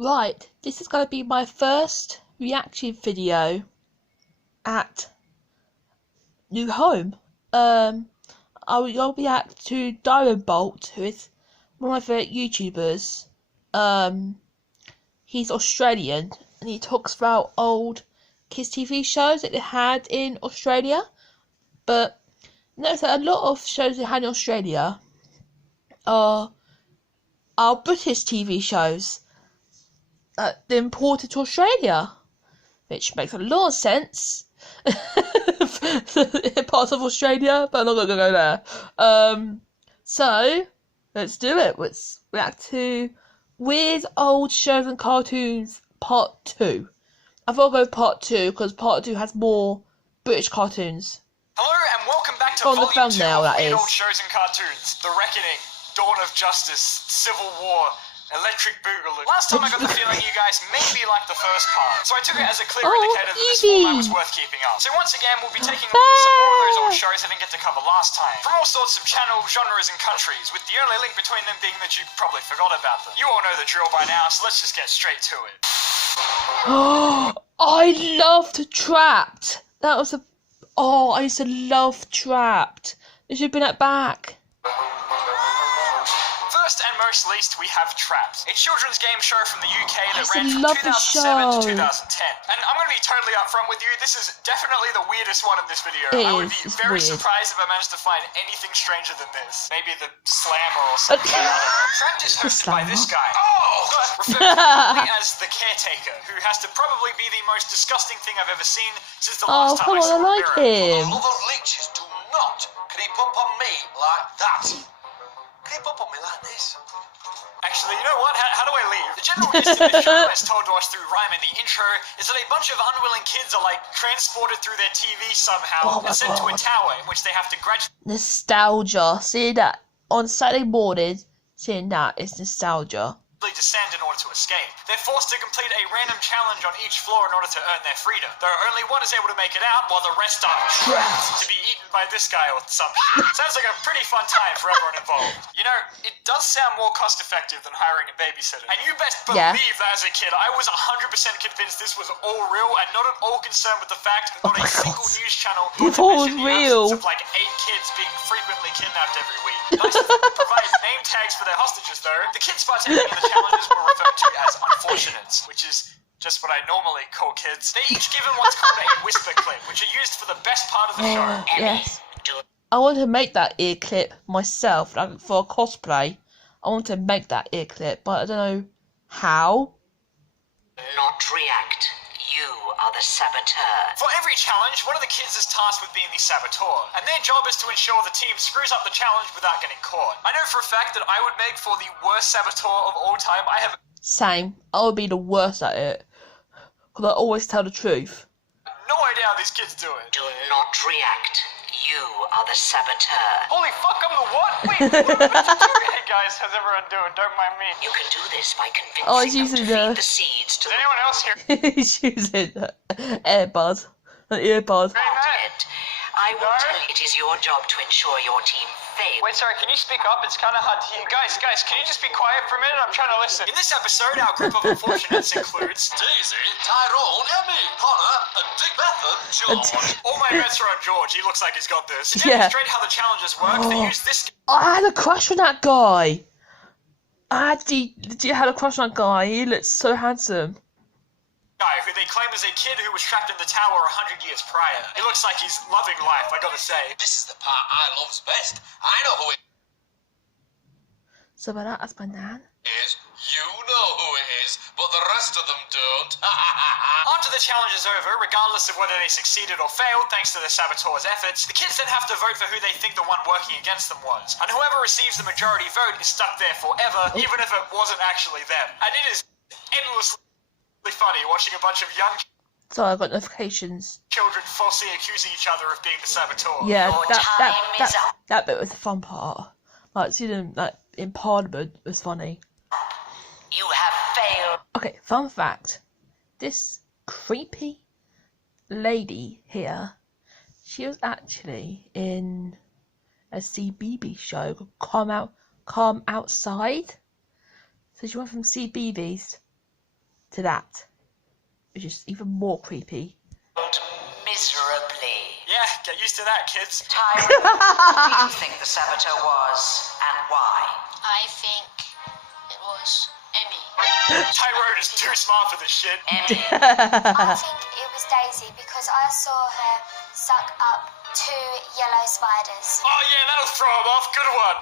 Right, this is going to be my first reaction video at new home. I'll react to Diamond Bolt, who is one of my favourite YouTubers. He's Australian and he talks about old kids TV shows that they had in Australia. But notice that a lot of shows they had in Australia are British TV shows that they imported to Australia, which makes a lot of sense. Parts of Australia, but I'm not gonna go there. So let's do it. Let's react to Weird Old Shows and Cartoons Part 2. I thought I'd go Part 2 because Part 2 has more British cartoons. Hello and welcome back to On the Volume 2 thumbnail, of that Weird is. Old Shows and Cartoons. The Reckoning, Dawn of Justice, Civil War, Electric Boogaloo. Last time I got the feeling you guys maybe liked the first part, so I took it as a clear indicator that this format was worth keeping up. So once again, we'll be taking a look at some more of those old shows I didn't get to cover last time, from all sorts of channels, genres, and countries, with the only link between them being that you probably forgot about them. You all know the drill by now, so let's just get straight to it. I loved Trapped. That was a... Oh, I used to love Trapped. They should bring that back. First and most least, we have Trapped, a children's game show from the UK that ran from love the 2007 to 2010. show. And I'm going to be totally upfront with you, this is definitely the weirdest one in this video. It I would be is, it's very weird. surprised if I managed to find anything stranger than this. Maybe the Slammer or something. Trapped is hosted by this guy. Referred to as the Caretaker, who has to probably be the most disgusting thing I've ever seen since the last time I saw I like a mirror. him. The love of leeches do not creep up on me like that. Creep up on me like this. Actually, you know what? How do I leave? The general gist of the show, as told to us through rhyme in the intro, is that a bunch of unwilling kids are like transported through their TV somehow and sent to a tower in which they have to graduate. Nostalgia. Seeing that on Saturday morning, seeing that is nostalgia. Descend in order to escape. They're forced to complete a random challenge on each floor in order to earn their freedom, though only one is able to make it out while the rest are trapped to be eaten by this guy or some shit. Sounds like a pretty fun time for everyone involved. You know, it does sound more cost effective than hiring a babysitter. And you best believe that as a kid, I was 100% convinced this was all real and not at all concerned with the fact that not a single news channel It all was real. of like 8 kids being frequently kidnapped every week. Nice that they provide name tags for their hostages though. The kids participating in the challenges were referred to as unfortunates, which is just what I normally call kids. They're each given what's called a whisper clip, which are used for the best part of the show. Yes. I want to make that ear clip myself, like for a cosplay. I want to make that ear clip, but I don't know how. Not react. You are the saboteur. For every challenge, one of the kids is tasked with being the saboteur, and their job is to ensure the team screws up the challenge without getting caught. I know for a fact that I would make for the worst saboteur of all time. I have Same. I would be the worst at it. Because I always tell the truth. no idea how these kids do it. Do not react. You are the saboteur. Holy fuck, I'm the what? Wait, what am I meant to do? Hey guys, how's everyone doing? Don't mind me. You can do this by convincing Oh, he's them using to feed the seeds to Is anyone else here? He's using earbud. An earbud. Hey, Matt. it. I will tell you it is your job to ensure your team fails. Wait, sorry, can you speak up? It's kind of hard to hear. Guys, can you just be quiet for a minute? I'm trying to listen. In this episode, our group of unfortunates includes Daisy, Tyrone, Emmy, Connor, and Dick Method, George. all my bets are on George. He looks like he's got this. To Yeah. demonstrate how the challenges work, they use this I had a crush on that guy. I actually legit had a crush on that guy. He looked so handsome. guy who they claim is a kid who was trapped in the tower 100 years prior. He looks like he's loving life, I gotta say. This is the part I loves best. I know who it So by that, that's my nan. is. You know who it is, but the rest of them don't. After the challenge is over, regardless of whether they succeeded or failed thanks to the saboteur's efforts, the kids then have to vote for who they think the one working against them was. And whoever receives the majority vote is stuck there forever, even if it wasn't actually them. And it is endlessly funny watching a bunch of young So I got notifications. children falsely accusing each other of being the saboteur. Yeah, Your that time is up. that bit was the fun part. Like seeing them like in Parliament was funny. You have failed. Okay, fun fact. This creepy lady here, she was actually in a CBeebies show called Come Outside. So she went from CBeebies to that, which is even more creepy. Miserably. Yeah, get used to that, kids. Tyrone, who do you think the saboteur was and why? I think it was Emmy. Tyrone is too smart for this shit. Emmy. I think it was Daisy because I saw her suck up 2 yellow spiders. Oh yeah, that'll throw him off. Good one.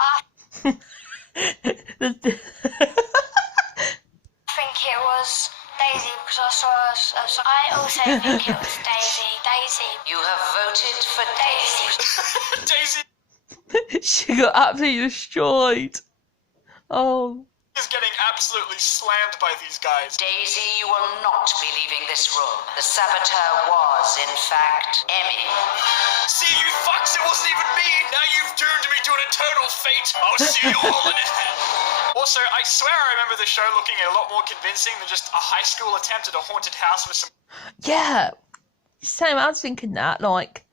I think it was Daisy because I saw her suck. I also think it was Daisy. Daisy. You have voted for Daisy. Daisy She got absolutely destroyed. Oh. is getting absolutely slammed by these guys. Daisy, you will not be leaving this room. The saboteur was, in fact, Emmy. See, you fucks, it wasn't even me. Now you've doomed me to an eternal fate. I'll see you all in hell. Also, I swear I remember the show looking a lot more convincing than just a high school attempt at a haunted house with some... Yeah. Same, I was thinking that, like,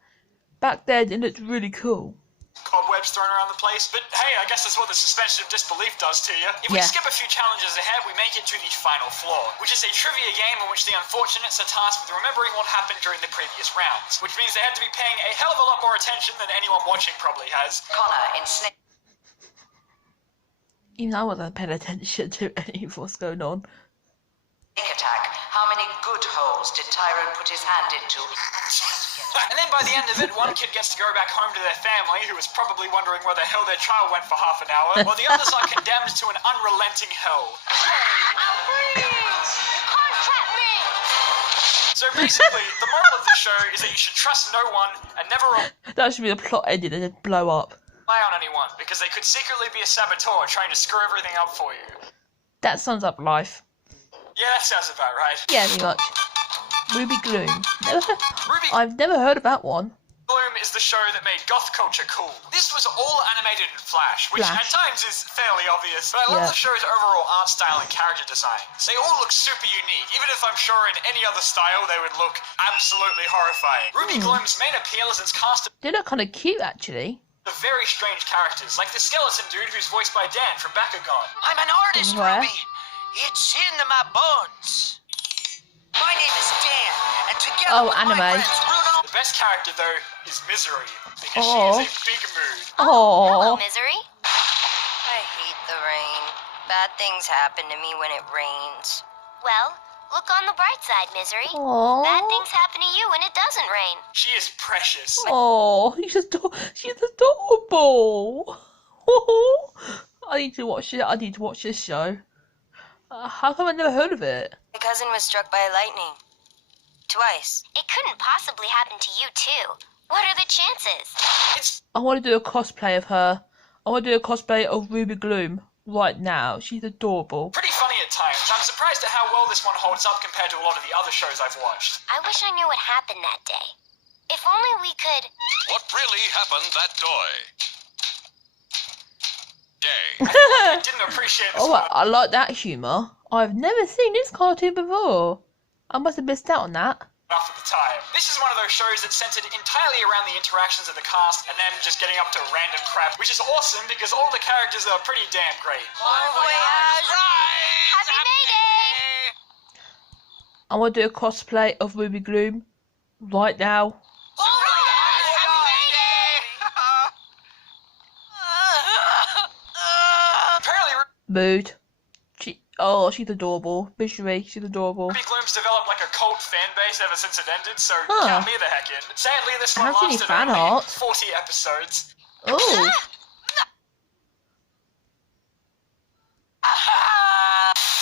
back then it looked really cool. cobwebs thrown around the place. But hey, I guess that's what the suspension of disbelief does to you. If we Yeah. skip a few challenges ahead, we make it to the final floor, which is a trivia game in which the unfortunates are tasked with remembering what happened during the previous rounds, which means they had to be paying a hell of a lot more attention than anyone watching probably has. Connor in Snake Even I wasn't paying attention to any of what's going on. Attack, how many good holes did Tyrone put his hand into? And then by the end of it, one kid gets to go back home to their family, who is probably wondering where the hell their child went for half an hour, while the others are condemned to an unrelenting hell. So basically, the moral of the show is that you should trust no one and never That should be the plot ending and then blow up. rely on anyone, because they could secretly be a saboteur trying to screw everything up for you. That sums up life. Yeah, that sounds about right. Yeah, pretty much. Ruby Gloom. Ruby I've never heard of that one. Gloom is the show that made goth culture cool. This was all animated in Flash, which at times is fairly obvious, but I love the show's overall art style and character designs. They all look super unique, even if I'm sure in any other style they would look absolutely horrifying. Ruby Gloom's main appeal is its cast They look kind of cute, actually. of very strange characters, like the skeleton dude who's voiced by Dan from Bakugan. I'm an artist, Where? Ruby. It's in my bones. My name is Dan, and together Oh, with anime. my friends Bruno, The best character, though, is Misery, because Aw. she is a big mood. Hello, Oh. Misery. I hate the rain. Bad things happen to me when it rains. Well, look on the bright side, Misery. Bad Oh. things happen to you when it doesn't rain. She is precious. Oh, she's adorable. I need to watch it. I need to watch this show. How come I never heard of it? My cousin was struck by lightning. Twice. It couldn't possibly happen to you, too. What are the chances? It's I want to do a cosplay of her. I want to do a cosplay of Ruby Gloom right now. She's adorable. pretty funny at times. I'm surprised at how well this one holds up compared to a lot of the other shows I've watched. I wish I knew what happened that day. If only we could... What really happened that day? I didn't appreciate this Oh, one I like that humour. I've never seen this cartoon before. I must have missed out on that. enough at the time. This is one of those shows that's centered entirely around the interactions of the cast and them just getting up to random crap, which is awesome because all the characters are pretty damn great. Happy Mayday! I want to do a cosplay of Ruby Gloom right now. Apparently, Mood. She's adorable. Misery, she's adorable. Ruby Gloom's developed like a cult fan base ever since it ended, so Huh. count me the heck in. Sadly, this one I haven't seen any lasted fan only art. 40 episodes. Oh.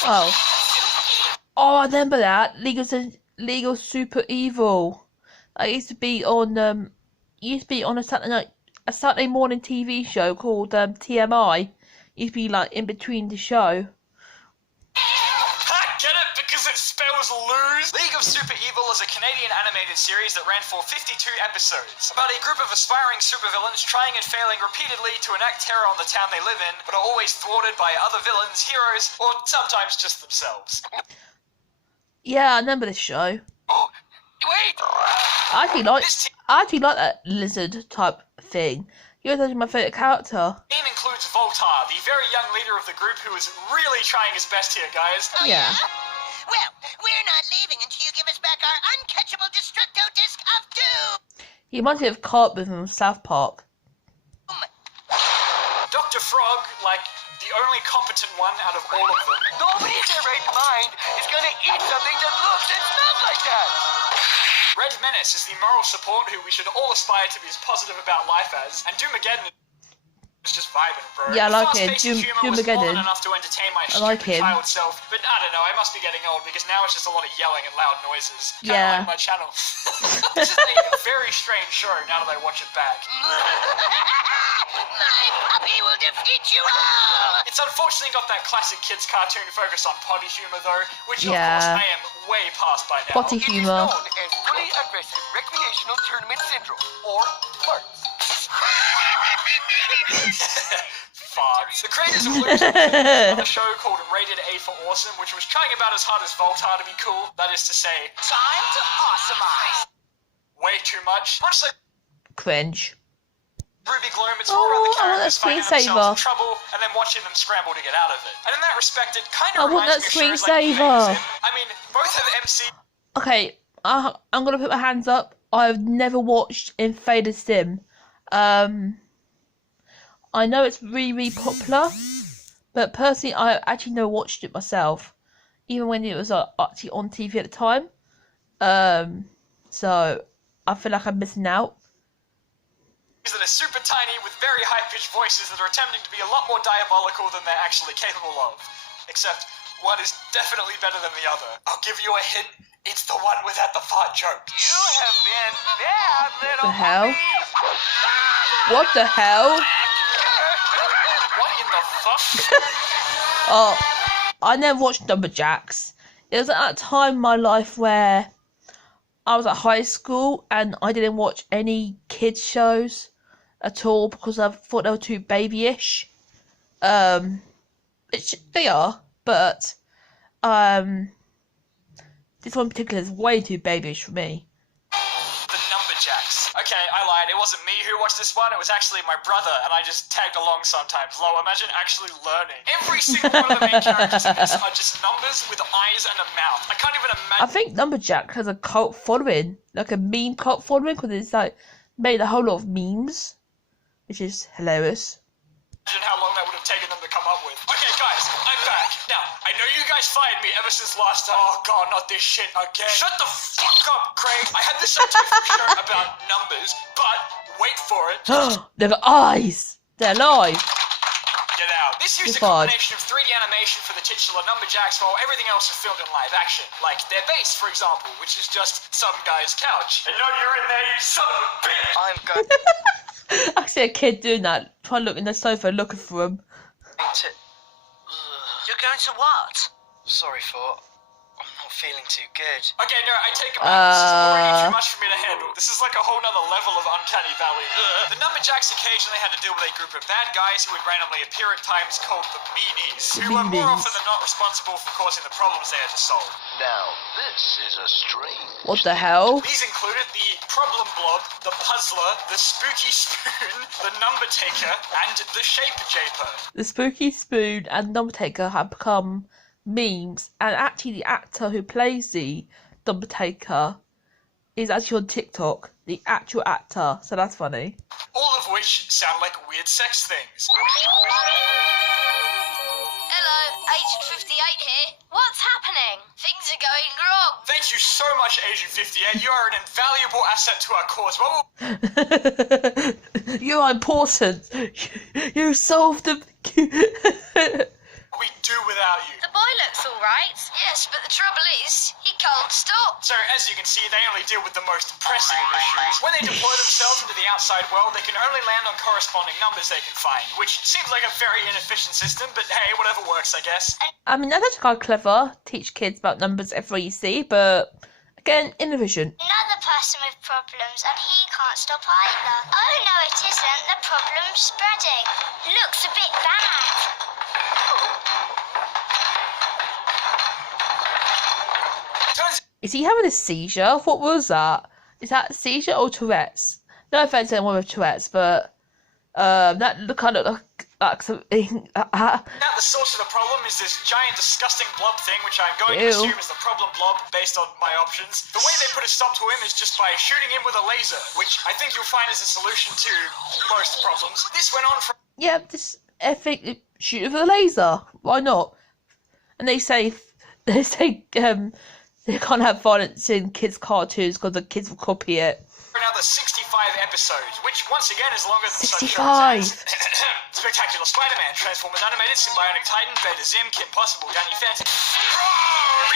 Oh. Oh, I remember that. Legal Super Evil. I used to be on a Saturday morning TV show called TMI. Used to be like in between the show. Ha! Get it? Because it spells lose? League of Super Evil is a Canadian animated series that ran for 52 episodes. About a group of aspiring supervillains trying and failing repeatedly to enact terror on the town they live in, but are always thwarted by other villains, heroes, or sometimes just themselves. Yeah, I remember this show. Wait! I actually like that lizard type thing. He was actually my favourite character. The team includes Voltar, the very young leader of the group who is really trying his best here, guys. Yeah. Well, uncatchable Destructo Disc of Doom! He reminds me of Cartman from South Park. Dr. Frog, like the only competent one out of all of them. Nobody in their right mind is gonna eat something that looks and smells like that! Red Menace is the moral support who we should all aspire to be as positive about life as, and Doomageddon is just vibing, bro. Yeah, I like The it. fast-paced humor was more Doomageddon. than enough to entertain my I like stupid him. child self, but I don't know, I must be getting old because now it's just a lot of yelling and loud noises. Kinda Yeah. like my channel. This is a very strange show now that I watch it back. My puppy will defeat you all! It's unfortunately got that classic kids cartoon focus on potty humor though, which of Yeah. course I am way past by now. Potty It is humor. known as fully aggressive recreational tournament syndrome, or FARTS. Farts. The creators of Luke's on a show called Rated A for Awesome, which was trying about as hard as Voltar to be cool. That is to say, Time to awesomeize! way too much. Much like Cringe. Ruby Gloom, it's all about the Oh, I want that characters finding screensaver. themselves in trouble and then watching them scramble to get out of it. And in that respect, it kind I of want reminds that me of shows like screensaver. Phase. I mean, both have MC. Okay, I'm gonna put my hands up. I've never watched Invader Sim. I know it's really popular, but personally, I actually never watched it myself, even when it was actually on TV at the time. So I feel like I'm missing out. That are super tiny with very high-pitched voices that are attempting to be a lot more diabolical than they're actually capable of. Except, one is definitely better than the other. I'll give you a hint. It's the one without the fart joke. You have been bad, little The hell? puppy. What the hell? What in the fuck? Oh, I never watched Lumberjacks. It was at that time in my life where I was at high school and I didn't watch any kids shows at all because I thought they were too babyish. They are, but this one in particular is way too babyish for me. The Numberjacks. Okay, I lied. It wasn't me who watched this one. It was actually my brother, and I just tagged along sometimes. Lol, imagine actually learning. Every single one of the main characters in this are just numbers with eyes and a mouth. I can't even I imagine. think Lumberjack has a cult following, like a meme cult following, because it's like made a whole lot of memes, which is hilarious. How long that would have taken them to come up with. Okay, guys, I'm back. Now, I know you guys fired me ever since last time. Oh god, not this shit again. Shut the fuck up, Craig. I had this scientific show about numbers, but wait for it. They've got eyes. They're alive. Get out. This used a You're fired. combination of 3D animation for the titular Numberjacks, while everything else was filmed in live action. Like their base, for example, which is just some guy's couch. And you're in there, you son of a bitch! I'm going I see a kid doing that, trying to look in the sofa looking for him. to... You're going to what? Sorry, Fort. I'm not feeling too good. Okay, no, I take it back. This is already too much for me to handle. This is like a whole nother level of Uncanny Valley. The Numberjacks occasionally had to deal with a group of bad guys who would randomly appear at times called the Meanies, who were more often than not responsible for causing the problems they had to solve. Now, this is a strange... What the hell? These included the Problem Blob, the Puzzler, the Spooky Spoon, the Number Taker, and the Shape Japer. The Spooky Spoon and Numbertaker have become memes, and actually the actor who plays the Numbertaker is actually on TikTok, the actual actor, so that's funny. All of which sound like weird sex things. Hello, Agent 58 here. What's happening? Things are going wrong. Thank you so much, Agent 58. You are an invaluable asset to our cause. What will You are important. You solved the... we do without you? The boy looks all right. Yes, but the trouble is, he can't stop. So, as you can see, they only deal with the most pressing of issues. When they deploy themselves into the outside world, they can only land on corresponding numbers they can find, which seems like a very inefficient system, but hey, whatever works, I guess. I mean, that's kind of clever. Teach kids about numbers everywhere you see, but again, inefficient. Another person with problems, and he can't stop either. Oh no, it isn't. The problem's spreading. Looks a bit bad. Turns Is he having a seizure? What was that? Is that a seizure or Tourette's? No offense to anyone with Tourette's, but that kind of like something. Now the source of the problem is this giant disgusting blob thing, which I'm going to Ew. assume is the problem blob based on my options. The way they put a stop to him is just by shooting him with a laser, which I think you'll find is a solution to most problems. This went on for Yeah, this effing shoot with a laser. Why not? And they say they can't have violence in kids' cartoons because the kids will copy it. another 65 episodes, which once again is longer than such 65. shows as Spectacular Spider-Man, Transformers Animated, Symbionic Titan, Beta Zim, Kim Possible, Danny Phantom.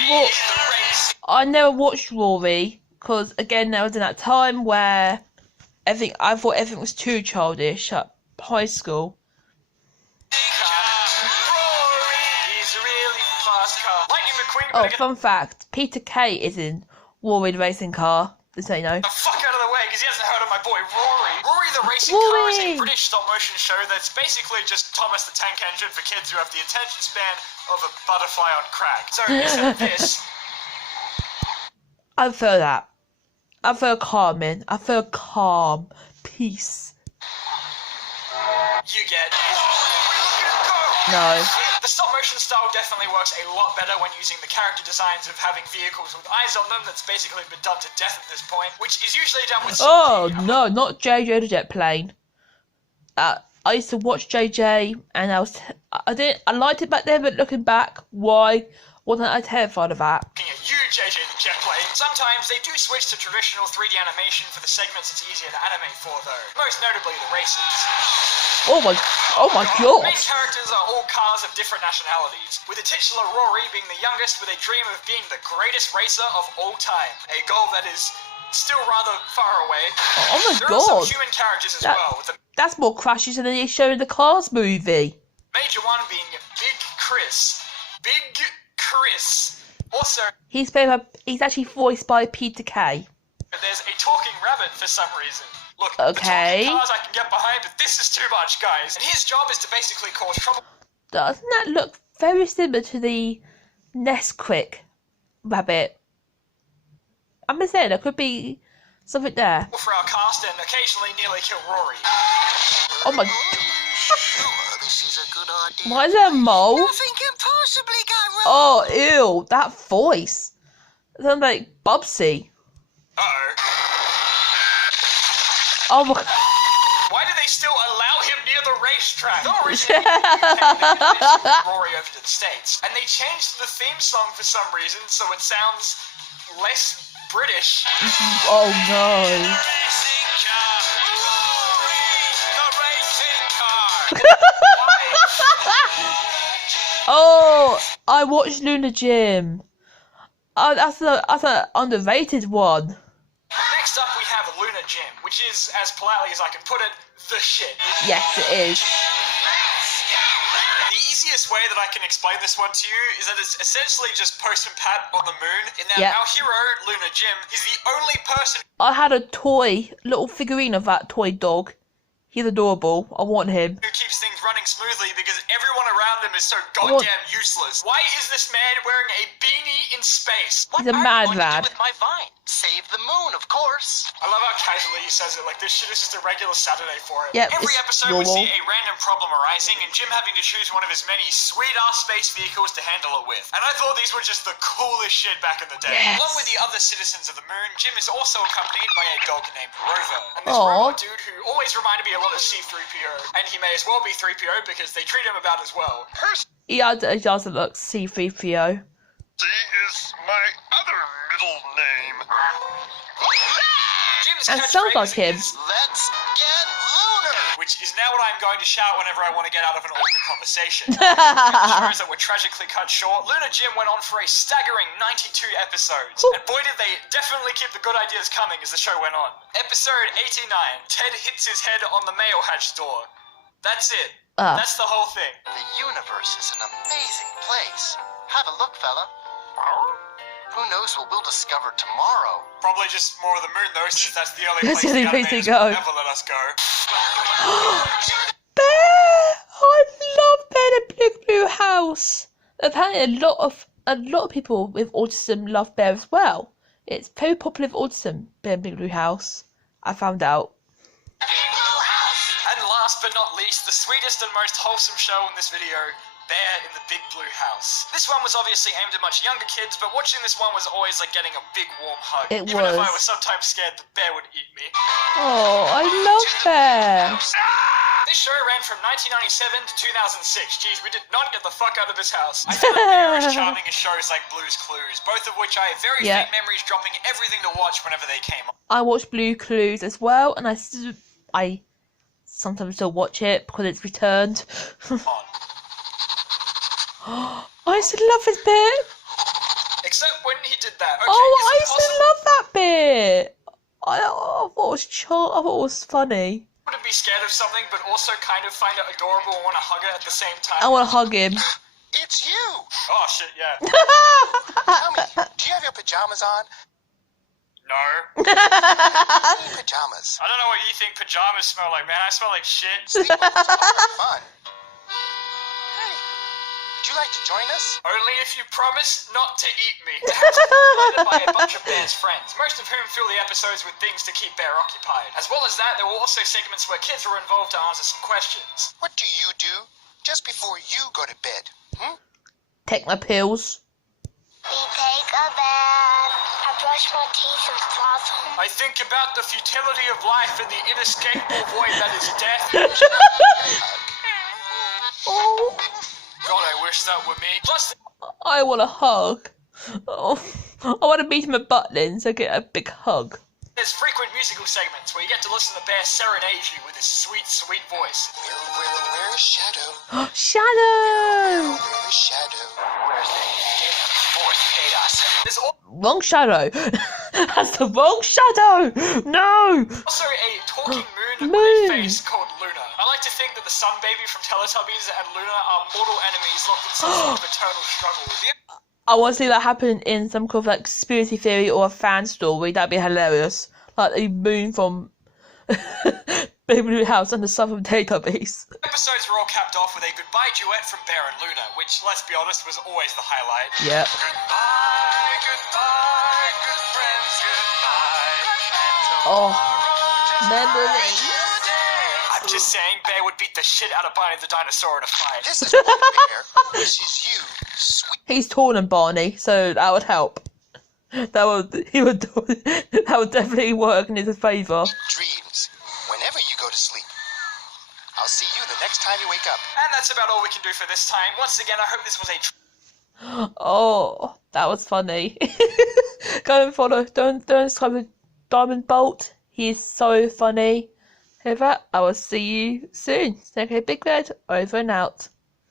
Rory the Race. I never watched Rory because again that was in that time where I thought everything was too childish at high school. Rory is a really fast car. Lightning McQueen. Oh, better get fun fact: Peter Kay is in Rory the Racing Car. Just so you know. the fuck out of the way, because he hasn't heard of my boy Rory. Rory the Racing Car is a Rory! British stop-motion show that's basically just Thomas the Tank Engine for kids who have the attention span of a butterfly on crack. So instead of this, I prefer that. I prefer calming. I prefer calm, peace. you get. Whoa, No. The stop-motion style definitely works a lot better when using the character designs of having vehicles with eyes on them that's basically been done to death at this point, which is usually done with Oh CG. no, not JJ the Jet Plane. I used to watch JJ, and I liked it back then, but looking back, why wasn't I terrified of that? Looking at you, JJ the Jet Plane. Sometimes they do switch to traditional 3D animation for the segments it's easier to animate for, though. Most notably the races. Oh my The god! main characters are all cars of different nationalities, with the titular Rory being the youngest with a dream of being the greatest racer of all time. A goal that is still rather far away. Oh my There are some god! human characters as That- well, with the That's more crashes than they show in the Cars movie. major one being Big Chris. Big Chris. Also, He's actually voiced by Peter Kay. there's a talking rabbit for some reason. Look, Okay. the talking cars I can get behind, but this is too much, guys. And his job is to basically cause trouble Doesn't that look very similar to the Nesquik rabbit? I'm just saying, there could be something there. for our cast and occasionally nearly kill Rory. Oh my... Sure, this is a good idea. Why is there a mole? Nothing can possibly go wrong. Oh, ew, that voice. It sounds like Bubsy. Uh-oh. Oh my... Why do they still allow him near the racetrack? No reason Rory over to the States. And they changed the theme song for some reason, so it sounds less British. Oh no. Racing car, Rory, the racing car. Why? Oh, I watched Luna Gym. Oh, that's a underrated one. Next up, we have Luna Gym, which is, as politely as I can put it, the shit. Yes, it is. The easiest way that I can explain this one to you is that it's essentially just Postman Pat on the moon. In that Yep. our hero, Luna Jim, is the only person I had a little figurine of that toy dog. He's adorable. I want him. who keeps things running smoothly because everyone around him is so goddamn useless. Why is this man wearing a beanie in space? He's a mad lad. with my vine? Save the moon, of course. I love how casually he says it, like this shit is just a regular Saturday for him. Yep, Every it's episode we normal. see a random problem arising and Jim having to choose one of his many sweet-ass space vehicles to handle it with. And I thought these were just the coolest shit back in the day. Yes. Along with the other citizens of the moon, Jim is also accompanied by a dog named Rover. And this Aw. robot dude who always reminded me a lot of C-3PO. And he may as well be 3PO because they treat him about as well. He doesn't look C-3PO. C is my other middle name. Jim's And sounds catchphrase like him. is, Let's get lunar. which is now what I'm going to shout whenever I want to get out of an awkward conversation. Shows that were tragically cut short, Luna Jim went on for a staggering 92 episodes. Ooh. And boy did they definitely keep the good ideas coming as the show went on. Episode 89, Ted hits his head on the mail hatch door. That's it. That's the whole thing. The universe is an amazing place. Have a look, fella. Who knows what we'll discover tomorrow? Probably just more of the moon though, since that's the only That's place the the only place to animators go. will never let us go. Bear! I love Bear in the Big Blue House. Apparently, a lot of people with autism love Bear as well. It's very popular with autism. Bear in the Big Blue House. I found out. And last but not least, the sweetest and most wholesome show in this video, Bear in the Big Blue House. This one was obviously aimed at much younger kids, but watching this one was always like getting a big warm hug. It Even if I was. was sometimes scared the bear would eat me. Oh, I love Bear. This show ran from 1997 to 2006. Jeez, we did not get the fuck out of this house. I found Bear as charming as shows like Blue's Clues, both of which I have very faint memories dropping everything to watch whenever they came on. I watched Blue Clues as well, and I sometimes still watch it because it's returned. I used to love his bit. Except when he did that. Okay, I used to love that bit. I thought it was I thought it was funny. To be scared of something, but also kind of find it adorable and want to hug it at the same time. I want to hug him. It's you! Oh shit, yeah. Tell me, do you have your pajamas on? No. Pajamas. I don't know what you think pajamas smell like, man. I smell like shit. Sleepovers are fun. Hey, would you like to join us? Only if you promise not to eat me. The house is populated by a bunch of Bear's friends, most of whom fill the episodes with things to keep Bear occupied. As well as that, there were also segments where kids were involved to answer some questions. What do you do just before you go to bed? Take my pills. We take a bath. I brush my teeth and floss them. I think about the futility of life and the inescapable void that is death. Oh, God, I wish that were me. Plus, I want a hug. Oh, I want to beat him at Butlin so I get a big hug. there's frequent musical segments where you get to listen to Bear serenade you with his sweet, sweet voice. Where's Shadow? Shadow! Where's Shadow? Where's the fourth chaos? There's Wrong Shadow. That's the wrong Shadow. No. also a talking moon Moon. with a face called Luna. I like to think that the Sun Baby from Teletubbies and Luna are mortal enemies locked in some sort of eternal struggle. I want to see that happen in some kind of like conspiracy theory or a fan story. That'd be hilarious. Like a moon from Baby Blue House and the sun from Teletubbies. Episodes were all capped off with a goodbye duet from Bear and Luna, which, let's be honest, was always the highlight. Yep. Goodbye, goodbye, good friends, goodbye. Oh, memories. I'm just saying, Bear would beat the shit out of Barney the dinosaur in a fight. This is Wonder Bear. This is you, sweet. He's taller than Barney, so that would help. That would definitely work in his favour. Dreams. Whenever you go to sleep. I'll see you the next time you wake up. And that's about all we can do for this time. Once again, I hope this was a Oh, that was funny. Go and follow. Don't subscribe to Diamond Bolt. He is so funny. With that, I will see you soon. Okay, Big Red, over and out.